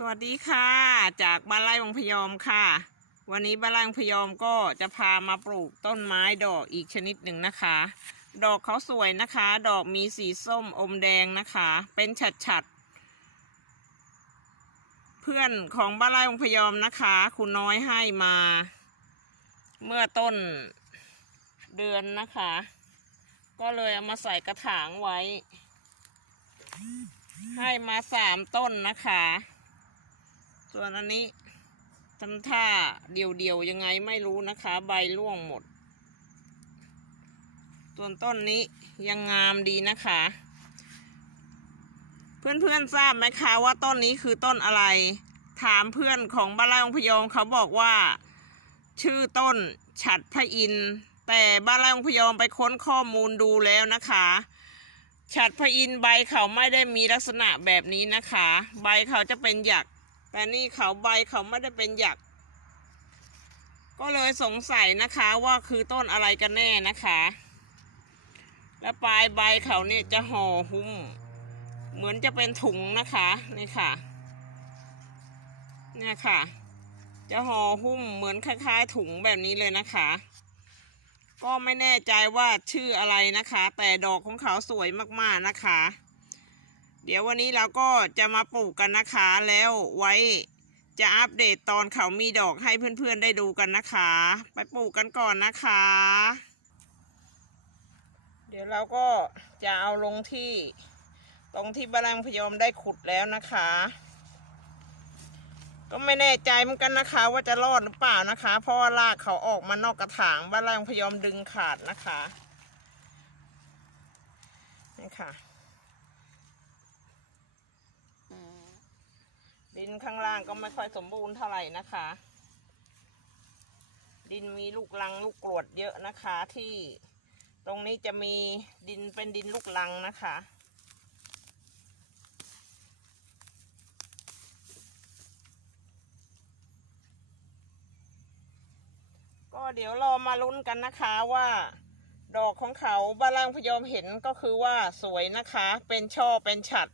สวัสดีค่ะ จากบ้านไร่วังพยอมค่ะ วันนี้บ้านไร่วังพยอมก็จะพามาปลูกต้นไม้ดอกอีกชนิดหนึ่งนะคะ ดอกเขาสวยนะคะ ดอกมีสีส้มอมแดงนะคะ เป็นฉัดฉัดๆเพื่อนของบ้านไร่วังพยอมนะคะ คุณน้อยให้มา เมื่อต้นเดือนนะคะ ก็เลยเอามาใส่กระถางไว้ ให้มาสามต้นนะคะ ส่วนอันนี้ทำท่าเดี่ยวๆยังไงไม่รู้นะคะ ใบร่วงหมด ส่วนต้นนี้ยังงามดีนะคะ เพื่อนๆทราบไหมคะว่าต้นนี้คือต้นอะไร ถามเพื่อนของบ้านไร่องพยองเขาบอกว่า ชื่อต้นฉัดพระอินแต่บ้านไร่องพยอมไปค้นข้อมูลดูแล้วนะคะฉัดพระอินใบเขาไม่ได้มีลักษณะแบบนี้นะคะ ใบเขาจะเป็นหยัก แต่นี่เขาใบเขาไม่ได้เป็นหยัก ก็เลยสงสัยนะคะว่าคือต้นอะไรกันแน่นะคะ และปลายใบเขาเนี่ยจะห่อหุ้ม เหมือนจะเป็นถุงนะคะนี่ค่ะ เนี่ยค่ะ จะห่อหุ้มเหมือนคล้ายๆถุงแบบนี้เลยนะคะ ก็ไม่แน่ใจว่าชื่ออะไรนะคะ แต่ดอกของเขาสวยมากๆนะคะ เดี๋ยววันนี้เราก็จะมาปลูกกันนะคะแล้วไว้จะอัปเดตตอนเขามีดอกให้เพื่อนๆได้ดูกันนะคะ ไปปลูกกันก่อนนะคะ เดี๋ยวเราก็จะเอาลงที่ตรงที่บาลังพยอมได้ขุดแล้วนะคะ ก็ไม่แน่ใจเหมือนกันนะคะ ว่าจะรอดหรือเปล่านะคะ เพราะว่ารากเขาออกมานอกกระถางบ้านแรงพยอมดึงขาดนะคะนี่ค่ะ ดิน ข้างล่างก็ไม่ค่อยสมบูรณ์เท่าไหร่นะคะ ดินมีลูกลังลูกกรวดเยอะนะคะที่ตรงนี้จะมีดินเป็นดินลูกลังนะคะก็เดี๋ยวรอมาลุ้นกันนะคะว่า ดอกของเขาบาลังพยอมเห็นก็คือว่าสวยนะคะ เป็นช่อเป็นฉัด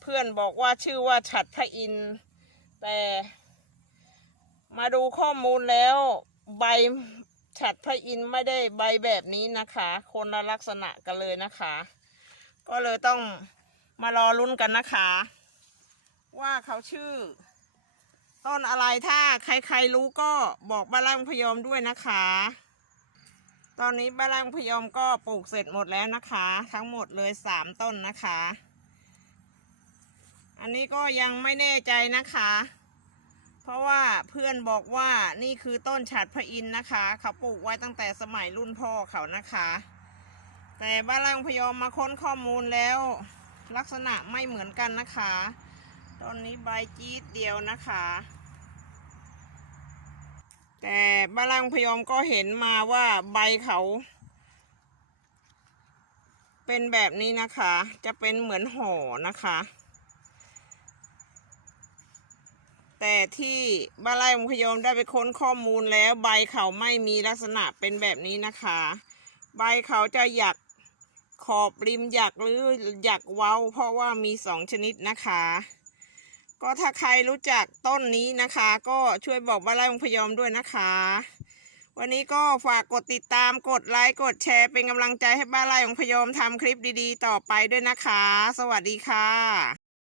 เพื่อนบอกว่าชื่อว่าฉัดพระอินแต่มาดูข้อมูลแล้วใบฉัดพระอินไม่ได้ใบแบบนี้นะคะ คนละลักษณะกันเลยนะคะ ก็เลยต้องมารอลุ้นกันนะคะ ว่าเขาชื่อ ต้นอะไรถ้าใครๆรู้ก็บอกบ้านล่างพยอมด้วยนะคะ ตอนนี้บ้านล่างพยอมก็ปลูกเสร็จหมดแล้วนะคะ ทั้งหมดเลยสามต้นนะคะ นนี้ก็ยังไม่แน่ใจนะคะ เพราะว่าเพื่อนบอกว่านี่คือต้นฉัดพระอินทร์นะคะ เขาปลูกไว้ตั้งแต่สมัยรุ่นพ่อเขานะคะ แต่บ้านล่างพยอมมาค้นข้อมูลแล้ว ลักษณะไม่เหมือนกันนะคะต้นนี้ใบจี๊ดเดียวนะคะ แต่บ้านล่างพยอมก็เห็นมาว่าใบเขาเป็นแบบนี้นะคะ จะเป็นเหมือนห่อนะคะ แต่ที่บ้านไร่องพยอมได้ไปค้นข้อมูลแล้ว ใบเขาไม่มีลักษณะเป็นแบบนี้นะคะ ใบเขาจะหยักขอบริมหยักหรือหยักเว้า เพราะว่ามีสองชนิดนะคะ ก็ถ้าใครรู้จักต้นนี้นะคะ ก็ช่วยบอกบ้านไร่องพยอมด้วยนะคะ วันนี้ก็ฝากกดติดตามกดไลค์กดแชร์เป็นกำลังใจให้บ้านไร่องพยอมทำคลิปดีๆ ต่อไปด้วยนะคะ สวัสดีค่ะ